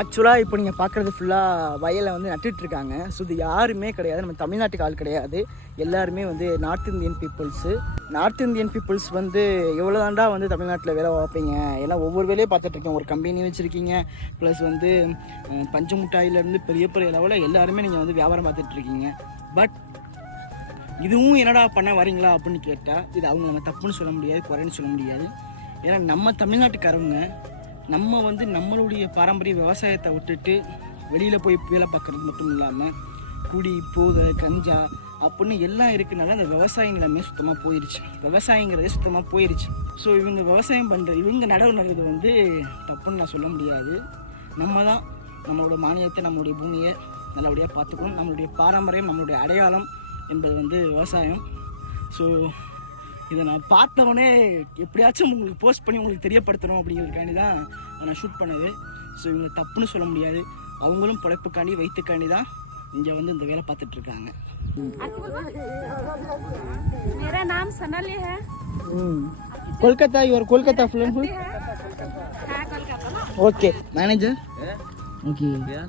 ஆக்சுவலாக இப்போ நீங்கள் பார்க்குறது ஃபுல்லாக வயலை வந்து நட்டுட்ருக்காங்க. ஸோ இது யாருமே கிடையாது, நம்ம தமிழ்நாட்டுக்கு ஆள் கிடையாது, எல்லாருமே வந்து north Indian peoples. North Indian peoples வந்து எவ்வளோ தாண்டா வந்து தமிழ்நாட்டில் வேலை பார்ப்பீங்க, எல்லாம் ஒவ்வொரு வேலையே பார்த்துட்ருக்கேன். ஒரு கம்பெனி வச்சுருக்கீங்க, ப்ளஸ் வந்து பஞ்சு மிட்டாயிலேருந்து பெரிய பெரிய லெவலில் எல்லாருமே நீங்கள் வந்து வியாபாரம் பார்த்துட்ருக்கீங்க. பட் இதுவும் என்னடா பண்ண வரீங்களா அப்படின்னு கேட்டால் இது அவங்க நம்ம தப்புன்னு சொல்ல முடியாது, குறைன்னு சொல்ல முடியாது. ஏன்னா நம்ம தமிழ்நாட்டுக்காரவங்க நம்ம வந்து நம்மளுடைய பாரம்பரிய விவசாயத்தை விட்டுட்டு வெளியில் போய் வேலை பார்க்குறது மட்டும் இல்லாமல் குடி போதை கஞ்சா அப்படின்னு எல்லாம் இருக்குனால அந்த விவசாய நிலைமை சுத்தமாக போயிடுச்சு, விவசாயங்கிறதே சுத்தமாக போயிடுச்சு. ஸோ இவங்க விவசாயம் பண்ணுறது, இவங்க நடவு நடுறது வந்து தப்புன்னு நான் சொல்ல முடியாது. நம்ம தான் நம்மளோட மானியத்தை, நம்மளுடைய பூமியை நல்லபடியாக பார்த்துக்கணும். நம்மளுடைய பாரம்பரியம், நம்மளுடைய அடையாளம் என்பது வந்து விவசாயம். ஸோ இதை நான் பார்த்தவொடனே எப்படியாச்சும் உங்களுக்கு போஸ்ட் பண்ணி உங்களுக்கு தெரியப்படுத்தணும் அப்படிங்கிறதுக்காண்டி தான் நான் ஷூட் பண்ணது. ஸோ இவங்க தப்புன்னு சொல்ல முடியாது, அவங்களும் பிழைப்புக்காண்டி வயிற்றுக்காண்டி தான் இங்கே வந்து இந்த வேலை பார்த்துட்ருக்காங்க. मेरा नाम सनाली है। Kolkata, you are Kolkata fluent? हाँ, कोलकाता ना। Okay, manager? Okay. Yeah.